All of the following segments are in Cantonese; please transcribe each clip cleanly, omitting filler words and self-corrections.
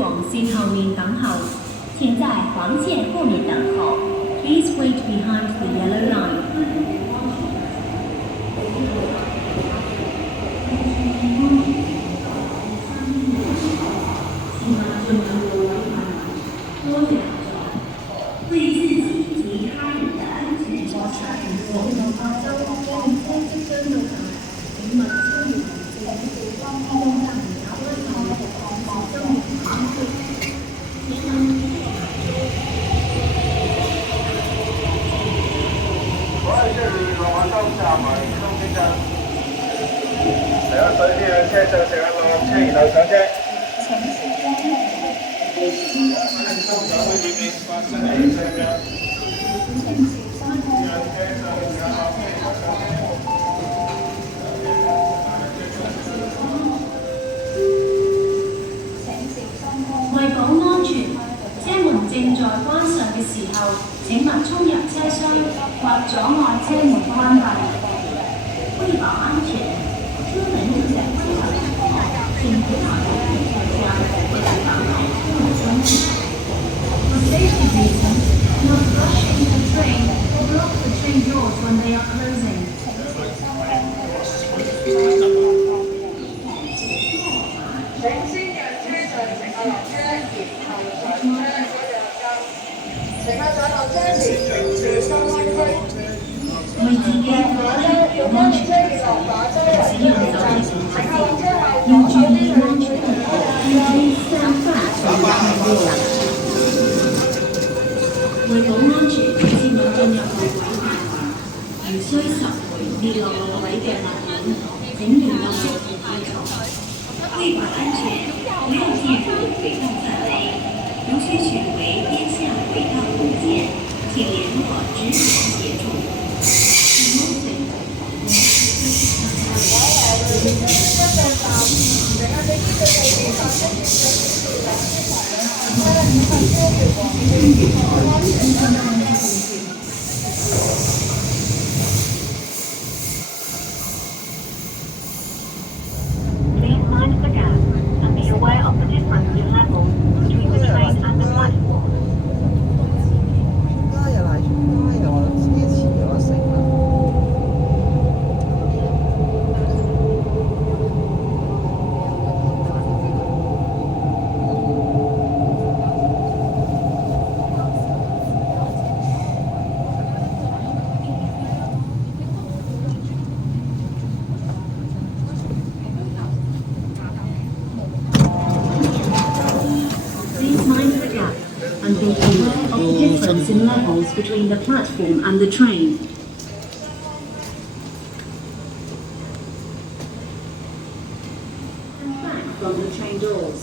黄线后面等候，请在黄线后面等候。Please wait behind the yellow line. 为自己及他人的安全着想，嚟啊！所以呢輛車上乘客落車，然後上車。為保安全，車門正在關上嘅時候，請勿衝入車廂或阻礙車門關閉。為保安全，車門正在關上的時候，請不要衝入車廂或阻礙車門關閉。For safety reasons, not rush into the train or block the train doors when they are closing. 請先讓車上乘客落車，然後上車嗰兩間。乘客上落車時，請收開區。為自己把車要跟車與落把車人使用手機程乘客式，落車後要注意要安全。Please stand back from the train door. 為保安全，切勿進入路軌範圍。如需拾回跌落路軌嘅物品，請聯絡職業派出所。為保安全，不要進入軌道範圍。如需選為邊向軌道空間，請聯絡職員協助。Please mind the gap and be aware of the difference in level between the train and the platform. 又嚟衝又話支持又話成啊！Please mind the gap and be aware of the difference in levels between the platform and the train. Stand back from the train doors.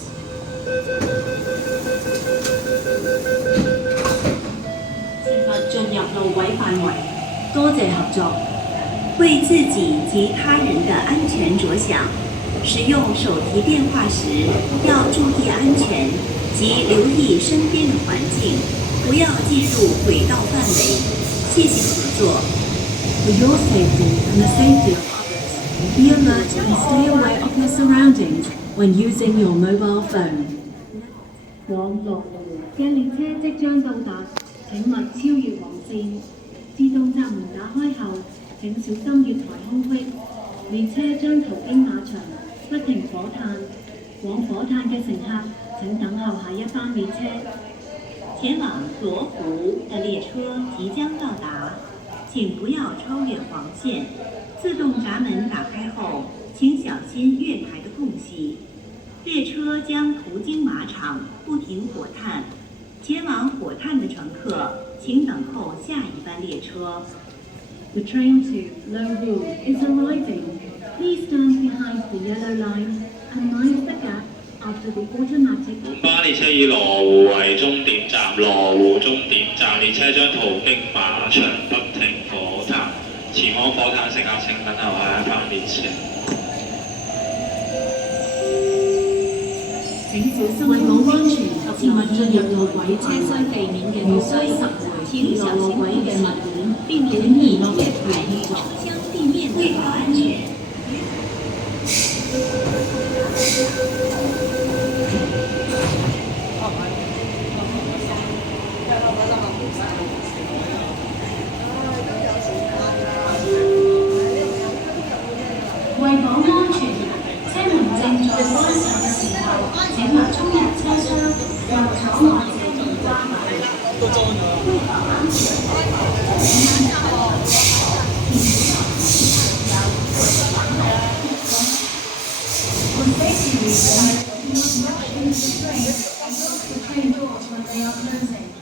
切勿進入路軌範圍。多謝合作。為自己及他人的安全着想，使用手提電話時要注意安全及留意身邊的環境，不要進入軌道範圍。謝謝合作。For your safety and the safety of others, be alert and stay aware of your surroundings when using your mobile phone. 往樂湖嘅列車即將到達，請勿超越黃線。自動閘門打開後，請小心月台空隙。列車將途經馬場，不停火炭。往火炭嘅乘客請等候下一班列車。前往羅湖的列車即將到達，請不要超越黃線。自動閘門打開後，請小心月台的空隙。列車將途經馬場，不停火炭。前往火炭的乘客，請等候下一班列車。The train to Lowu is arriving. Please stand behind the yellow line and mind the gap after the automatic. 本巴列車以羅湖為終點站，羅湖終點站列車將途經馬場，不停火炭。前往火炭乘客請等候下一班列車。請小心為保安全，切勿進入路軌車廂地面嘅路須拾回跌落路軌嘅物件，避免移落月台車廂地面為保安全。the train doors when they are closing.